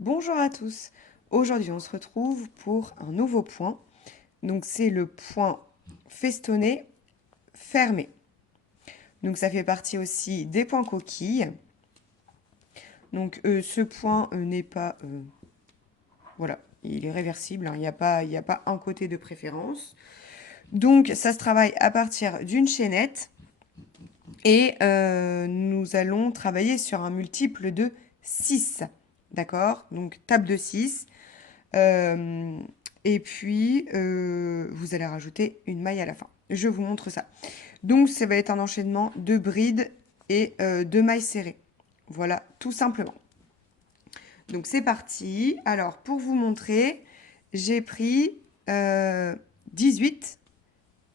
Bonjour à tous. Aujourd'hui, on se retrouve pour un nouveau point. Donc, c'est le point festonné fermé. Donc, ça fait partie aussi des points coquilles. Donc, ce point n'est pas... voilà, il est réversible, hein. Il y a pas un côté de préférence. Donc, ça se travaille à partir d'une chaînette. Et nous allons travailler sur un multiple de 6. D'accord? Donc, table de 6. Euh, et puis, vous allez rajouter une maille à la fin. Je vous montre ça. Donc, ça va être un enchaînement de brides et de mailles serrées. Voilà, tout simplement. Donc, c'est parti. Alors, pour vous montrer, j'ai pris 18,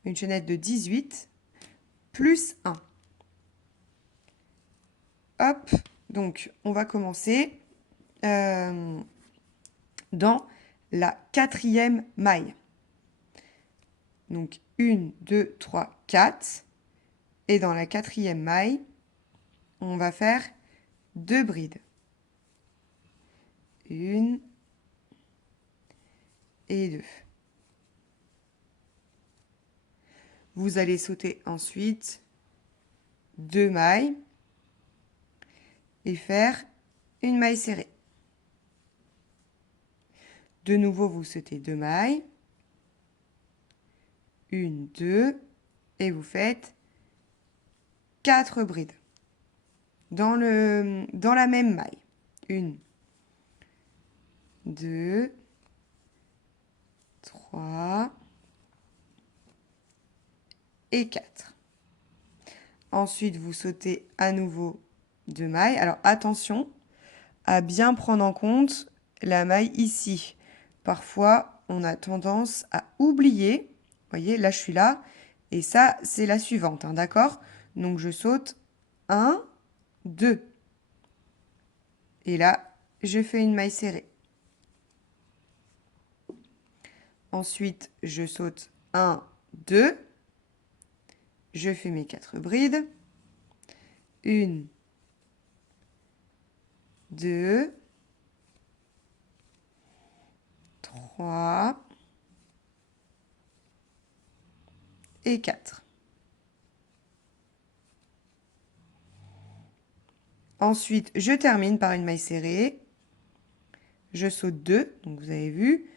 une chaînette de 18, plus 1. Hop, donc, on va commencer dans la 4e maille. Donc 1, 2, 3, 4. Et dans la 4e maille, on va faire 2 brides. 1 et 2. Vous allez sauter ensuite 2 mailles et faire une maille serrée. De nouveau, vous sautez 2 mailles. 1, 2. Et vous faites 4 brides dans la même maille. 1, 2, 3 et 4. Ensuite, vous sautez à nouveau 2 mailles. Alors attention à bien prendre en compte la maille ici. Parfois, on a tendance à oublier. Vous voyez, là, je suis là. Et ça, c'est la suivante, hein, d'accord? Donc, je saute 1, 2. Et là, je fais une maille serrée. Ensuite, je saute 1, 2. Je fais mes 4 brides. 1, 2, 3 et 4. Ensuite, je termine par une maille serrée. Je saute 2, donc vous avez vu.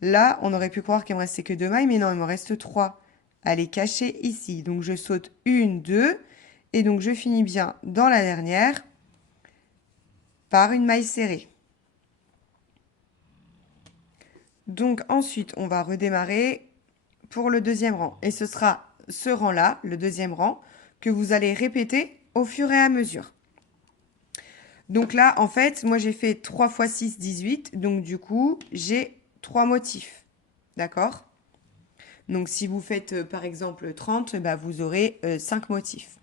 Là, on aurait pu croire qu'il me restait que 2 mailles, mais non, il me reste 3. Elle est cachée ici. Donc, je saute 1, 2, et donc je finis bien dans la dernière par une maille serrée. Donc, ensuite, on va redémarrer pour le deuxième rang. Et ce sera ce rang-là, le deuxième rang, que vous allez répéter au fur et à mesure. Donc là, en fait, moi, j'ai fait 3 x 6, 18. Donc, du coup, j'ai 3 motifs. D'accord? Donc, si vous faites, par exemple, 30, bah, vous aurez 5 motifs.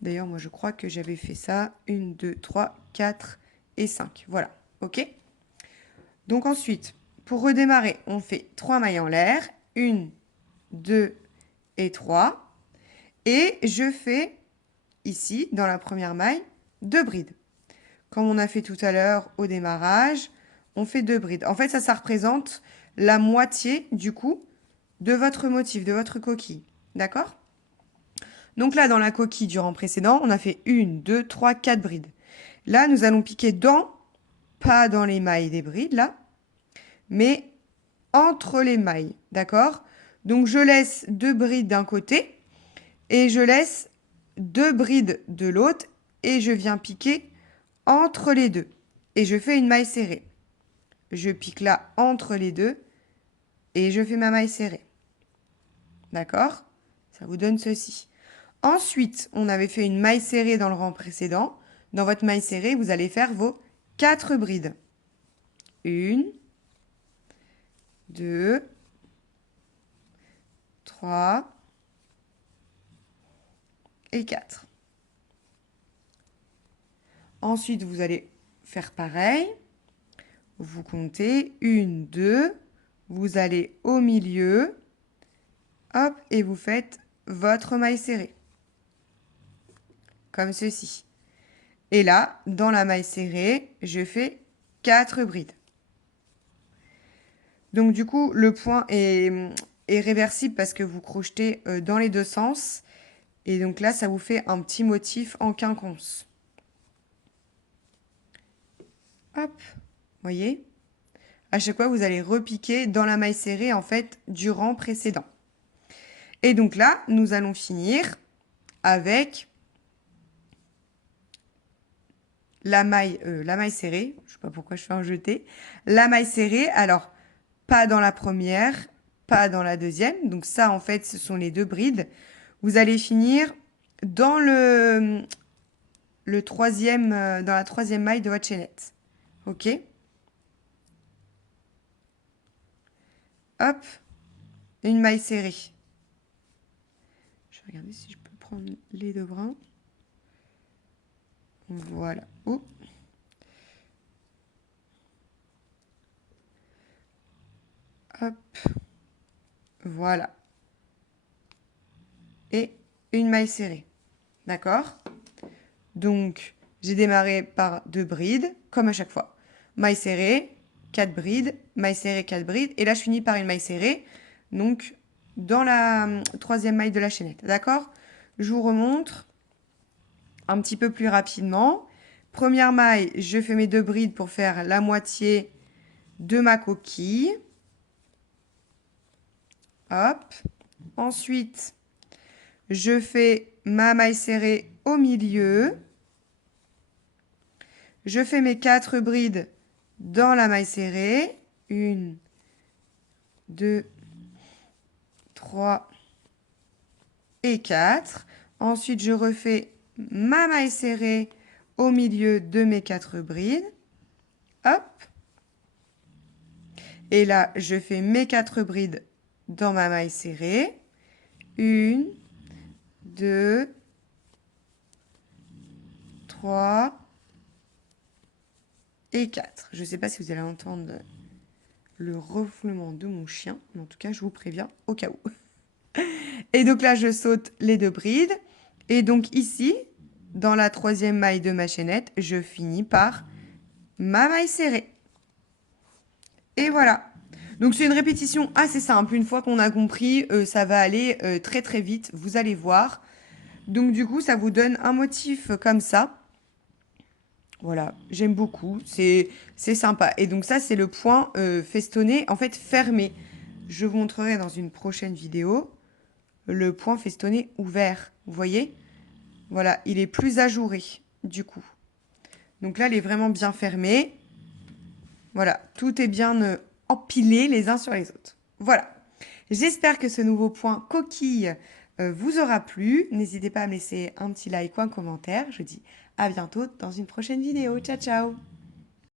D'ailleurs, moi, je crois que j'avais fait ça. 1, 2, 3, 4 et 5. Voilà. OK? Donc, ensuite, pour redémarrer, on fait 3 mailles en l'air. 1, 2 et 3. Et je fais, ici, dans la première maille, 2 brides. Comme on a fait tout à l'heure au démarrage, on fait 2 brides. En fait, ça représente la moitié, du coup, de votre motif, de votre coquille. D'accord? Donc là, dans la coquille du rang précédent, on a fait 1, 2, 3, 4 brides. Là, nous allons piquer pas dans les mailles des brides, là, mais entre les mailles. D'accord? Donc, je laisse 2 brides d'un côté et je laisse 2 brides de l'autre et je viens piquer entre les deux. Et je fais une maille serrée. Je pique là entre les deux et je fais ma maille serrée. D'accord? Ça vous donne ceci. Ensuite, on avait fait une maille serrée dans le rang précédent. Dans votre maille serrée, vous allez faire vos 4 brides. 1, 2, 3 et 4. Ensuite, vous allez faire pareil. Vous comptez 1, 2. Vous allez au milieu. Hop, et vous faites votre maille serrée. Comme ceci. Et là, dans la maille serrée, je fais 4 brides. Donc du coup, le point est réversible parce que vous crochetez dans les deux sens. Et donc là, ça vous fait un petit motif en quinconce. Hop, voyez? À chaque fois, vous allez repiquer dans la maille serrée, en fait, du rang précédent. Et donc là, nous allons finir avec la maille serrée. Je ne sais pas pourquoi je fais un jeté. La maille serrée, alors, pas dans la première, pas dans la deuxième. Donc ça, en fait, ce sont les deux brides. Vous allez finir dans le troisième, dans la troisième maille de votre chaînette. OK? Hop, une maille serrée. Je vais regarder si je peux prendre les deux brins. Voilà. Oh. Hop. Voilà. Et une maille serrée. D'accord? Donc, j'ai démarré par 2 brides, comme à chaque fois. Maille serrée, 4 brides, maille serrée, 4 brides. Et là, je finis par une maille serrée. Donc, dans la troisième maille de la chaînette. D'accord? Je vous remontre un petit peu plus rapidement. Première maille, je fais mes 2 brides pour faire la moitié de ma coquille. Hop. Ensuite, je fais ma maille serrée au milieu. Je fais mes 4 brides dans la maille serrée. 1, 2, 3 et 4. Ensuite, je refais ma maille serrée au milieu de mes 4 brides. Hop. Et là, je fais mes 4 brides dans ma maille serrée. 1, 2, 3 et 4. Je ne sais pas si vous allez entendre le ronflement de mon chien, mais en tout cas, je vous préviens au cas où. Et donc là, je saute les 2 brides. Et donc ici, dans la troisième maille de ma chaînette, je finis par ma maille serrée. Et voilà. Donc c'est une répétition assez simple. Une fois qu'on a compris, ça va aller très très vite, vous allez voir. Donc du coup, ça vous donne un motif comme ça. Voilà, j'aime beaucoup, c'est sympa. Et donc ça, c'est le point festonné, en fait fermé. Je vous montrerai dans une prochaine vidéo le point festonné ouvert. Vous voyez? Voilà, il est plus ajouré du coup. Donc là, il est vraiment bien fermé. Voilà, tout est bien empilé les uns sur les autres. Voilà. J'espère que ce nouveau point coquille vous aura plu. N'hésitez pas à me laisser un petit like ou un commentaire. Je dis à bientôt dans une prochaine vidéo. Ciao, ciao!